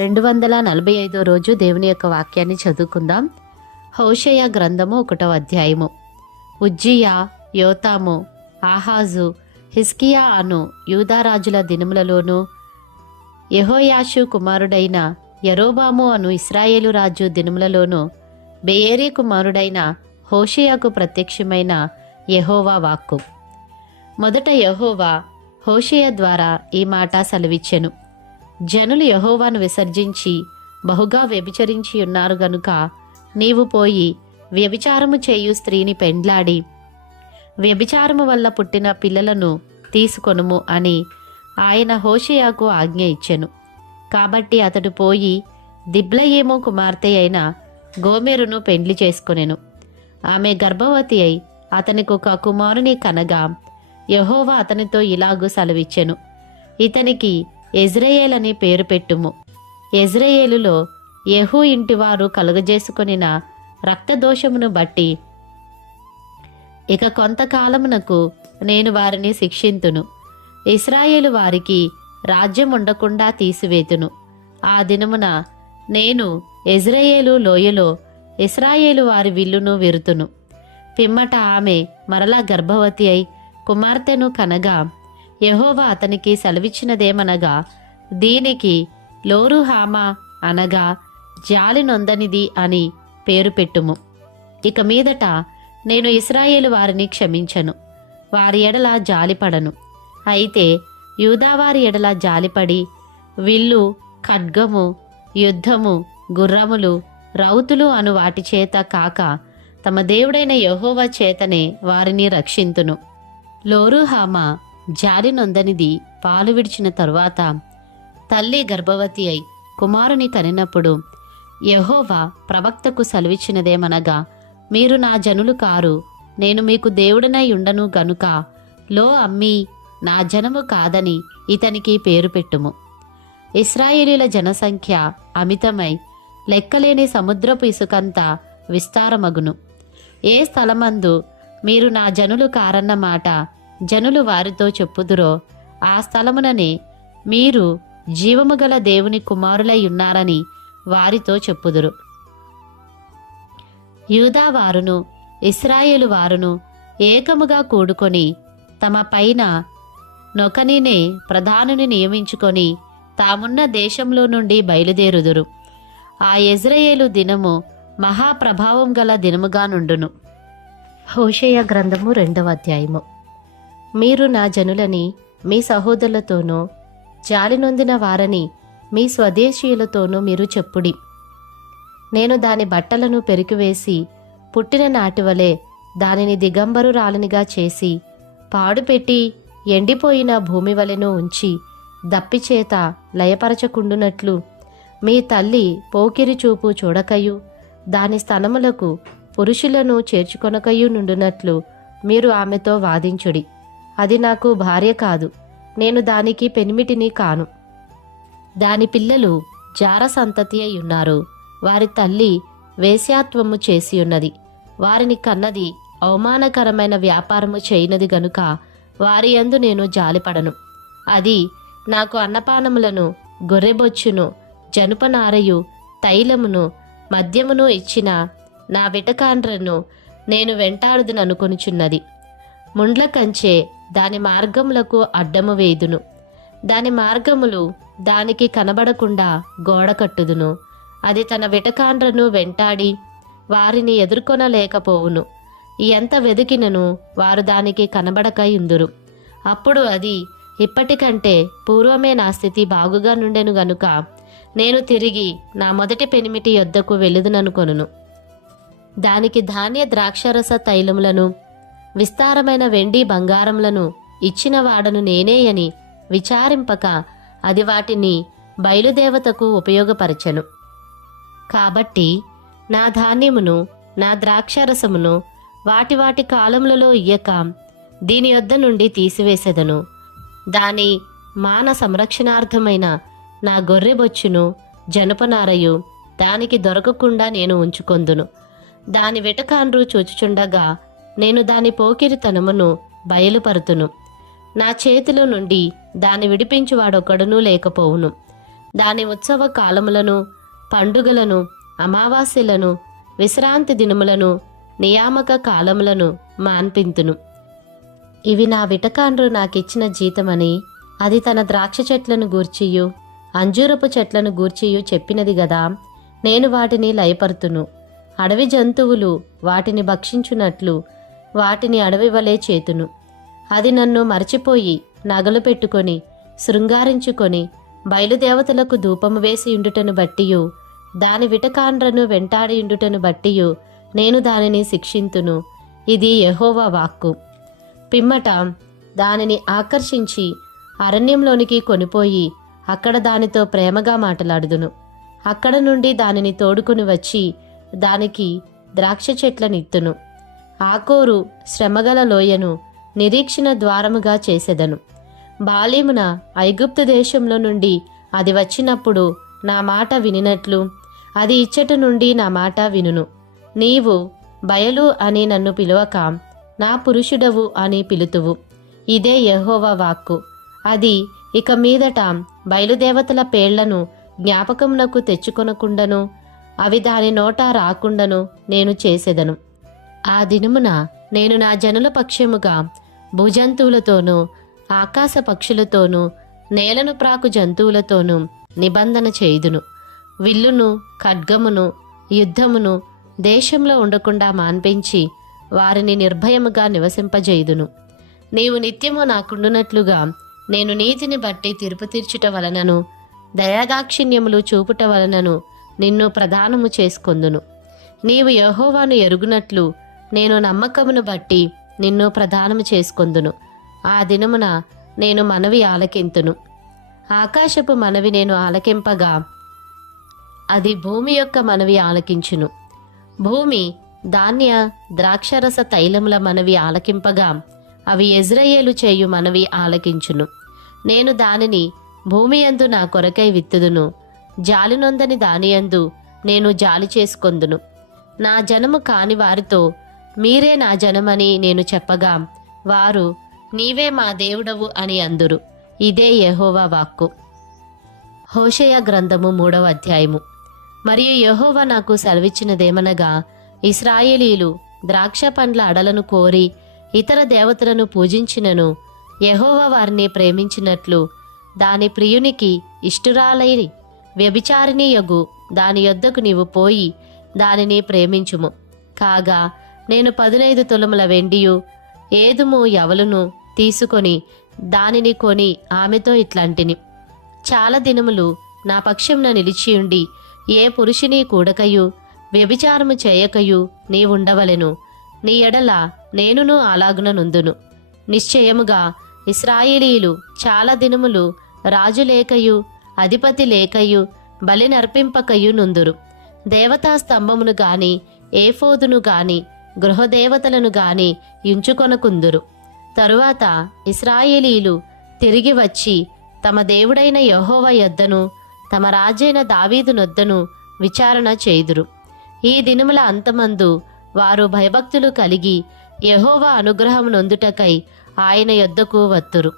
245 రోజు దేవుని యొక్క వాక్యాన్ని చదువుకుందాం. హోషేయ గ్రంథము 1వ అధ్యాయము. ఉజ్జియా, యోతాము, ఆహాజు, హిజ్కియా అను యూదారాజుల దినములలోనూ యెహోయాషు కుమారుడైన యరొబాము అను ఇశ్రాయేలు రాజు దినములలోనూ బెయేరీ కుమారుడైన హోషేయకు ప్రత్యక్షమైన యెహోవా వాక్కు. మొదట యెహోవా హోషేయ ద్వారా ఈ మాట సెలవిచ్చెను. జనులు యెహోవాను విసర్జించి బహుగా వ్యభిచరించి ఉన్నారు గనుక నీవు పోయి వ్యభిచారము చేయు స్త్రీని పెండ్లాడి వ్యభిచారము వల్ల పుట్టిన పిల్లలను తీసుకొనుము అని ఆయన హోషేయకు ఆజ్ఞ ఇచ్చెను. కాబట్టి అతడు పోయి దిబ్లయేము కుమార్తె అయిన గోమెరును పెండ్లి చేసుకొనెను. ఆమె గర్భవతి అయి అతనికి ఒక కుమారుని కనగా యెహోవా అతనితో ఇలాగు సెలవిచ్చెను, ఇతనికి యెజ్రెయేల్ అని పేరు పెట్టుము. యెజ్రెయేలులో యెహూ ఇంటివారు కలుగజేసుకొనిన రక్తదోషమును బట్టి ఇక కొంతకాలమునకు నేను వారిని శిక్షింతును. ఇశ్రాయేలు వారికి రాజ్యం ఉండకుండా తీసివేతును. ఆ దినమున నేను యెజ్రెయేలు లోయలో ఇశ్రాయేలు వారి విల్లును విరుతును. పిమ్మట ఆమె మరలా గర్భవతి అయి కుమార్తెను కనగా యెహోవా అతనికి సెలవిచ్చినదేమనగా, దీనికి లోరుహామా అనగా జాలి నొందనిది అని పేరు పెట్టుము. ఇక మీదట నేను ఇశ్రాయేలు వారిని క్షమించను, వారి ఎడల జాలిపడను. అయితే యూదావారి ఎడల జాలిపడి విల్లు, ఖడ్గము, యుద్ధము, గుర్రములు, రౌతులు అను వాటి చేత కాక తమ దేవుడైన యెహోవా చేతనే వారిని రక్షింతును. లోరుహామా జాలి నొందనిది పాలు విడిచిన తరువాత తల్లి గర్భవతి అయి కుమారుని కనినప్పుడు యెహోవా ప్రవక్తకు సెలవిచ్చినదేమనగా, మీరు నా జనులు కారు, నేను మీకు దేవుడనై ఉండను గనుక లో అమ్మీ నా జనము కాదని ఇతనికి పేరు పెట్టుము. ఇశ్రాయేలీల జనసంఖ్య అమితమై లెక్కలేని సముద్రపు ఇసుకంత విస్తారమగును. ఏ స్థలమందు మీరు నా జనులు కారన్న మాట జనులు వారితో చెప్పుదురో ఆ స్థలముననే మీరు జీవము గల దేవుని కుమారులై ఉన్నారని వారితో చెప్పుదురు. యూదా వారును ఇశ్రాయేలు వారును ఏకముగా కూడుకొని తమ పైన నొకనినే ప్రధానుని నియమించుకొని తామున్న దేశంలో నుండి బయలుదేరుదురు. ఆ యెజ్రెయేలు దినము మహాప్రభావం గల దినముగా నుండును. హోషేయ గ్రంథము 2వ అధ్యాయము. మీరు నా జనులని మీ సహోదరులతోనూ జాలి నొందిన వారని మీ స్వదేశీయులతోనూ మీరు చెప్పుడి. నేను దాని బట్టలను పెరికివేసి పుట్టిన నాటివలే దానిని దిగంబరురాలినిగా చేసి పాడుపెట్టి ఎండిపోయిన భూమి వలెను ఉంచి దప్పిచేత లయపరచకుండునట్లు మీ తల్లి పోకిరి చూపు చూడకయు దాని స్తనములకు పురుషులను చేర్చుకొనకయు నుండునట్లు మీరు ఆమెతో వాదించుడి. అది నాకు భార్య కాదు, నేను దానికి పెనిమిటిని కాను. దాని పిల్లలు జార సంతతి అయి ఉన్నారు, వారి తల్లి వేశ్యాత్వము చేసి ఉన్నది, వారిని కన్నది అవమానకరమైన వ్యాపారము చేయనది గనుక వారి యందు నేను జాలిపడను. అది నాకు అన్నపానములను, గొర్రెబొచ్చును, జనుపనారయు, తైలమును, మద్యమును ఇచ్చిన నా విటకాండ్రను నేను వెంటాడుదుననుకొనుచున్నది. ముండ్ల కంచే దాని మార్గములకు అడ్డము వేయుదును, దాని మార్గములు దానికి కనబడకుండా గోడ కట్టుదును. అది తన విటకాండ్రను వెంటాడి వారిని ఎదుర్కొనలేకపోవును. ఎంత వెదికినను వారు దానికి కనబడకయుందురు. అప్పుడు అది ఇప్పటికంటే పూర్వమే నా స్థితి బాగుగా నుండెను గనుక నేను తిరిగి నా మొదటి పెనిమిటి యొద్దకు వెళ్ళుదుననుకొనును. దానికి ధాన్య ద్రాక్షరస తైలములను విస్తారమైన వెండి బంగారములను ఇచ్చిన వాడను నేనే అని విచారింపక అది వాటిని బయలుదేవతకు ఉపయోగపరచెను. కాబట్టి నా ధాన్యమును, నా ద్రాక్షరసమును వాటి వాటి కాలములలో ఇయ్యక దీని యొద్ద నుండి తీసివేసెదను. దాని మాన సంరక్షణార్థమైన నా గొర్రెబొచ్చును, జనపనారయు దానికి దొరకకుండా నేను ఉంచుకొందును. దాని విటకాండ్రు చూచుచుండగా నేను దాని పోకిరితనమును బయలుపరుతును. నా చేతిలో నుండి దాన్ని విడిపించువాడొకడునూ లేకపోవును. దాని ఉత్సవ కాలములను, పండుగలను, అమావాస్యలను, విశ్రాంతి దినములను, నియామక కాలములను మాన్పింతును. ఇవి నా విటకాండ్రు నాకిచ్చిన జీతమని అది తన ద్రాక్ష చెట్లను గూర్చియు అంజూరపు చెట్లను గూర్చియు చెప్పినది గదా. నేను వాటిని లయపరుతును. అడవి జంతువులు వాటిని భక్షించున్నట్లు వాటిని అడవి వలె చేతును. అది నన్ను మరచిపోయి నగలు పెట్టుకొని శృంగారించుకొని బయలుదేవతలకు ధూపము వేసి ఉండుటను బట్టియు దాని విటకాండ్రను వెంటాడి ఉండుటను బట్టియు నేను దానిని శిక్షింతును. ఇది యెహోవా వాక్కు. పిమ్మట దానిని ఆకర్షించి అరణ్యంలోనికి కొనిపోయి అక్కడ దానితో ప్రేమగా మాట్లాడుదును. అక్కడ నుండి దానిని తోడుకుని వచ్చి దానికి ద్రాక్ష చెట్లనిత్తును. ఆకోరు శ్రమగల లోయను నిరీక్షణ ద్వారముగా చేసెదను. బాలీమున ఐగుప్తు దేశంలో నుండి అది వచ్చినప్పుడు నా మాట వినినట్లు అది ఇచ్చట నుండి నా మాట వినును. నీవు బయలు అని నన్ను పిలువక నా పురుషుడవు అని పిలుతువు. ఇదే యెహోవా వాక్కు. అది ఇక మీదట బయలుదేవతల పేళ్లను జ్ఞాపకమునకు తెచ్చుకొనకుండను అవి దాని నోట రాకుండను నేను చేసెదను. ఆ దినమున నేను నా జనుల పక్షముగా భూజంతువులతోనూ ఆకాశ పక్షులతోనూ నేలను ప్రాకు జంతువులతోనూ నిబంధన చేయుదును. విల్లును ఖడ్గమును యుద్ధమును దేశంలో ఉండకుండా మాన్పించి వారిని నిర్భయముగా నివసింపజేయుదును. నీవు నిత్యము నాకుండునట్లుగా నేను నీతిని బట్టి తీర్పు తీర్చుట వలనను దయాదాక్షిణ్యములు చూపుట వలనను నిన్ను ప్రదానము చేసుకొందును. నీవు యెహోవాను ఎరుగునట్లు నేను నమ్మకమును బట్టి నిన్ను ప్రదానము చేసుకొందును. ఆ దినమున నేను మనవి ఆలకింతును. ఆకాశపు మనవి నేను ఆలకింపగా అది భూమి యొక్క మనవి ఆలకించును. భూమి ధాన్య ద్రాక్షరస తైలముల మనవి ఆలకింపగా అవి యెజ్రెయేలు చేయు మనవి ఆలకించును. నేను దానిని భూమి యందు నా కొరకై విత్తుదును. జాలినొందని దానియందు నేను జాలి చేసుకొందును. నా జనము కాని వారితో మీరే నా జనమని నేను చెప్పగా వారు నీవే మా దేవుడవు అని అందురు. ఇదే యెహోవా వాక్కు. హోషేయ గ్రంథము 3వ అధ్యాయము. మరియు యెహోవా నాకు సెలవిచ్చినదేమనగా, ఇశ్రాయేలీలు ద్రాక్ష పండ్ల అడలను కోరి ఇతర దేవతలను పూజించినను యెహోవా వారిని ప్రేమించినట్లు దాని ప్రియునికి ఇష్టురాలై వ్యభిచారిణి యగు దాని యొద్దకు నీవు పోయి దానిని ప్రేమించుము. కాగా నేను 15 తులముల వెండియు ఏదుము యవలును తీసుకొని దానిని కొని ఆమెతో ఇట్లాంటిని, చాలా దినములు నా పక్షంన నిలిచియుండి ఏ పురుషుని కూడకయు వ్యభిచారము చేయకయు నీవుండవలెను. నీ ఎడల నేనును అలాగున నుందును. నిశ్చయముగా ఇశ్రాయేలీలు చాలా దినములు రాజు లేకయు అధిపతి లేకయు బలి నర్పింపకయు నుందురు. దేవతా స్తంభమును గాని ఏఫోదును గాని గృహదేవతలను గాని ఉంచుకొనకుందురు. తరువాత ఇశ్రాయేలీలు తిరిగి వచ్చి తమ దేవుడైన యెహోవా యొద్దను తమ రాజైన దావీదు నొద్దను విచారణ చేయుదురు. ఈ దినముల అంతమందు వారు భయభక్తులు కలిగి యెహోవా అనుగ్రహం నొందుటకై ఆయన యొద్దకు వత్తురు.